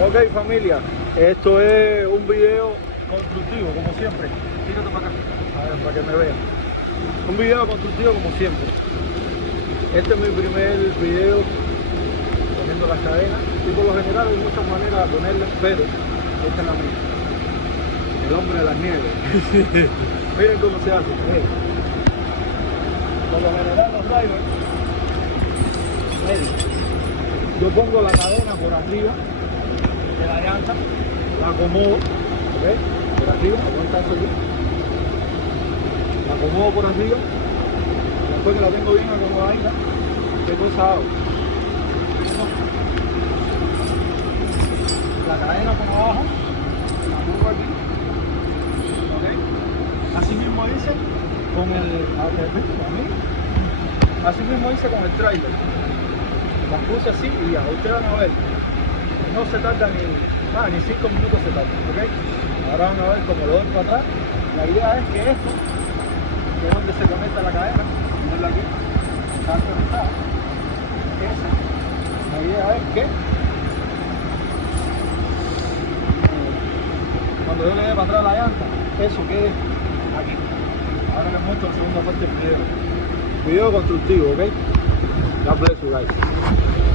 Ok, familia, esto es un video constructivo, como siempre. Tírate para acá, a ver, para que me vean. Un video constructivo, como siempre. Este es mi primer video poniendo las cadenas. Y por lo general hay muchas maneras de ponerlas, pero esta es la mía. El hombre de las nieves. Miren cómo se hace. Por lo general los drivers, yo pongo la cadena por arriba de la llanta, la acomodo, ¿ok? Por arriba, aguanta eso aquí. La acomodo por arriba, después que la tengo bien acomodadita, ¿qué cosa hago? La cadena por abajo, la pongo aquí, ¿ok? Así mismo hice con así mismo hice con el trailer. Las puse así y ya, ustedes van a ver. No se tarda ni 5 minutos se tarda, ¿ok? Ahora van a ver cómo lo doy para atrás. La idea es que esto, que es donde se conecta la cadena, ponerla aquí, está conectada. La idea es que cuando yo le dé para atrás la llanta, eso quede aquí. Ahora les muestro la segunda parte del video. Video constructivo, ¿ok? God bless you guys.